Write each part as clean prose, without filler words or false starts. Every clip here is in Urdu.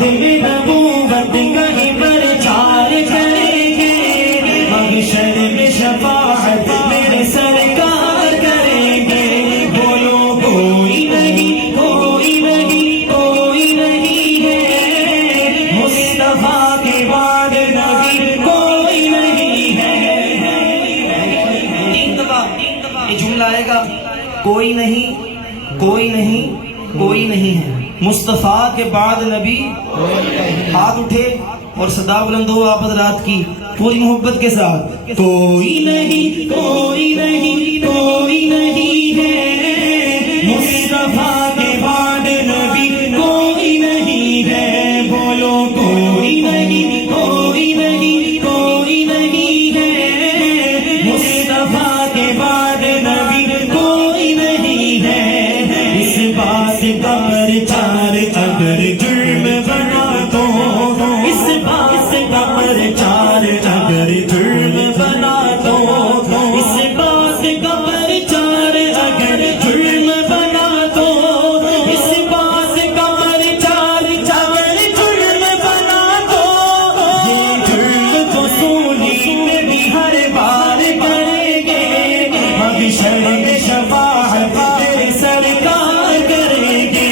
نبوت کہیں پرچار کریں گے، محشر میں شفاعت میرے سرکار کریں گے۔ بولو کوئی نہیں، کوئی نہیں، کوئی نہیں ہے مصطفیٰ کے بعد نبی، کوئی نہیں ہے۔ تین دفعہ یہ جملہ آئے گا، کوئی نہیں، کوئی نہیں، کوئی نہیں ہے مصطفیٰ کے بعد نبی۔ ہاتھ اٹھے اور صدا بلند ہو آپ حضرات کی پوری محبت کے ساتھ، کوئی نہیں، کوئی نہیں، کوئی نہیں ہے مصطفیٰ کے بعد نبی، کوئی نہیں ہے۔ بولو کوئی نہیں، کوئی نہیں، کوئی نہیں ہے مصطفیٰ کے بعد نبی، کوئی نہیں ہے۔ اس بات کا پرچار اگر جرم بنا دو، اس بات کا پرچار اگر جرم بنا دو، اس بات کا پرچار اگر جرم بنا دو، اس بات کا پرچار اگر جرم بنا دو، یہ جرم وصولی میں بھی ہر بار کریں گے، محشر میں شفاعت میرے سرکار کریں گے۔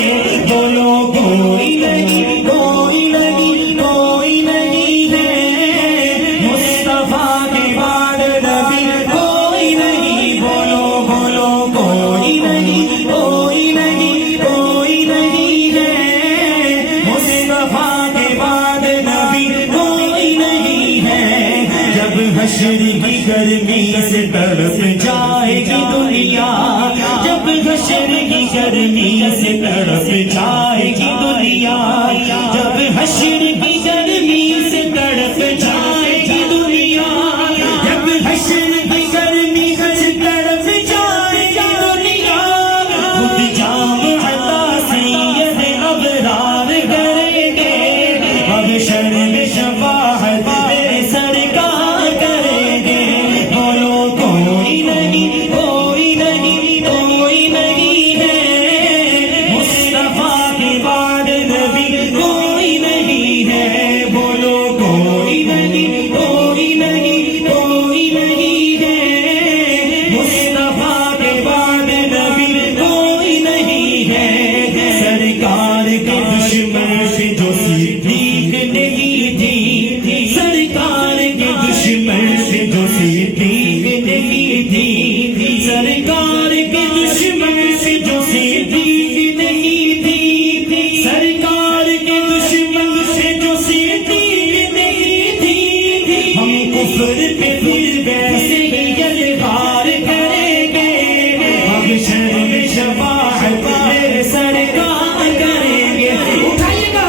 بولو کوئی نہیں، کوئی نہیں، کوئی نہیں ہے مصطفیٰ کے بعد نبی، کوئی نہیں۔ بولو بولو کوئی نہیں، کوئی نہیں، کوئی نہیں ہے مصطفیٰ کے بعد نبی، کوئی نہیں ہے۔ جب حشر کی گرمی سے تڑپ جائے گی دنیا، جب حشر کی گرمی سے تڑپ جائے گی دنیا، جب حشر کی گرمی سے تڑپ جائے گی دنیا، جب حشر کی گرمی سے تڑپ جائے گی دنیا، خود جام عطا سید ابرار کریں گے، محشر میں شفاعت میرے سرکار کریں گے۔ بولو کوئی نہیں، کوئی نہیں، کوئی نہیں ہے مصطفیٰ کے بعد نبی، کوئی نہیں ہے۔ بولو کوئی نہیں، کوئی نہیں، کوئی نہیں ہے مصطفیٰ کے بعد نبی، کوئی نہیں ہے۔ سرکار کے دشمن سے جو صدیق نہیں تھی، سرکار کے دشمن سے جو صدیق نہیں تھی، سرکار کے دشمن سے جو صدیق نہیں تھی، سرکار کے دشمن سے جو صدیق نہیں تھی، ہم کفر پہ پھر ویسے ہی یلغار کریں گے، محشر میں شفاعت میرے سرکار کریں گے۔ اٹھائیے گا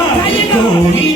کوئی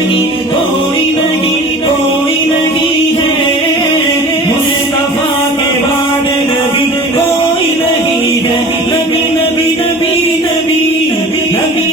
نہیں کوئی نہیں کوئی نہیں ہے مصطفیٰ کے بعد نبی کوئی نہیں ہے نبی نبی نبی نبی نبی